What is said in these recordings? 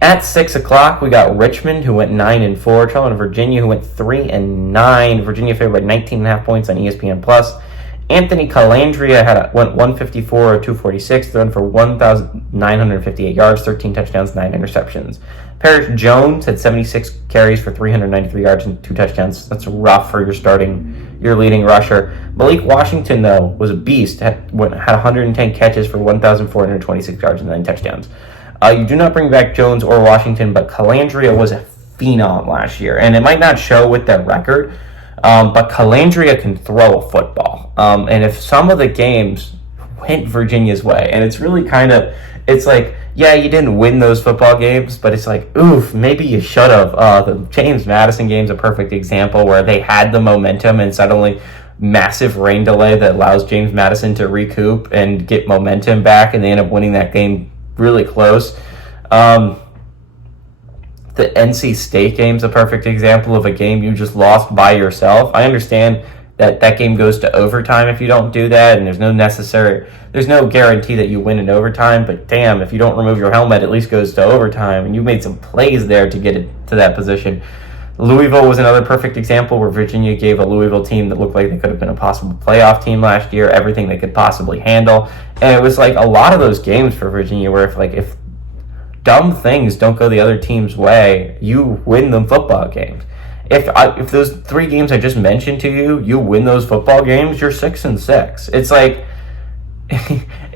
At 6 o'clock, we got Richmond, who went 9-4. Charlotte, Virginia, who went 3-9. Virginia favored by 19.5 points on ESPN Plus. Anthony Calandria went 154 or 246, thrown for 1,958 yards, 13 touchdowns, 9 interceptions. Paris Jones had 76 carries for 393 yards and 2 touchdowns. That's rough for your leading rusher. Malik Washington, though, was a beast. Had 110 catches for 1,426 yards and 9 touchdowns. You do not bring back Jones or Washington, but Calandria was a phenom last year, and it might not show with their record, but Calandria can throw a football. And if some of the games went Virginia's way, and it's really it's like, yeah, you didn't win those football games, but it's like, oof, maybe you should have. The James Madison game's a perfect example where they had the momentum and suddenly massive rain delay that allows James Madison to recoup and get momentum back, and they end up winning that game really close. The NC State game's a perfect example of a game you just lost by yourself. I understand that game goes to overtime if you don't do that, and there's no guarantee that you win in overtime, but damn, if you don't remove your helmet, at least goes to overtime, and you made some plays there to get it to that position. Louisville was another perfect example where Virginia gave a Louisville team that looked like they could have been a possible playoff team last year, everything they could possibly handle. And it was like a lot of those games for Virginia where if dumb things don't go the other team's way, you win them football games. If those 3 games I just mentioned to you, you win those football games, you're 6-6. It's like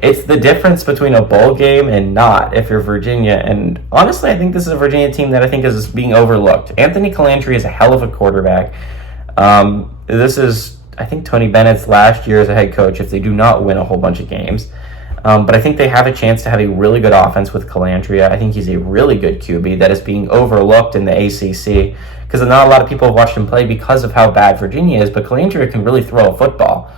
it's the difference between a bowl game and not if you're Virginia. And honestly, I think this is a Virginia team that I think is being overlooked. Anthony Calandria is a hell of a quarterback. This is, I think, Tony Bennett's last year as a head coach if they do not win a whole bunch of games. But I think they have a chance to have a really good offense with Calandria. I think he's a really good QB that is being overlooked in the ACC because not a lot of people have watched him play because of how bad Virginia is, but Calandria can really throw a football.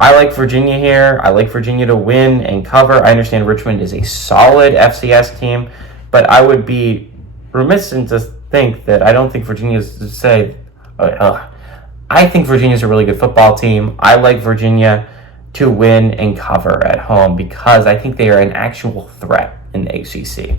I like Virginia here. I like Virginia to win and cover. I understand Richmond is a solid FCS team, but I would be remiss to think that I don't think Virginia's to say, I think Virginia's a really good football team. I like Virginia to win and cover at home because I think they are an actual threat in the ACC.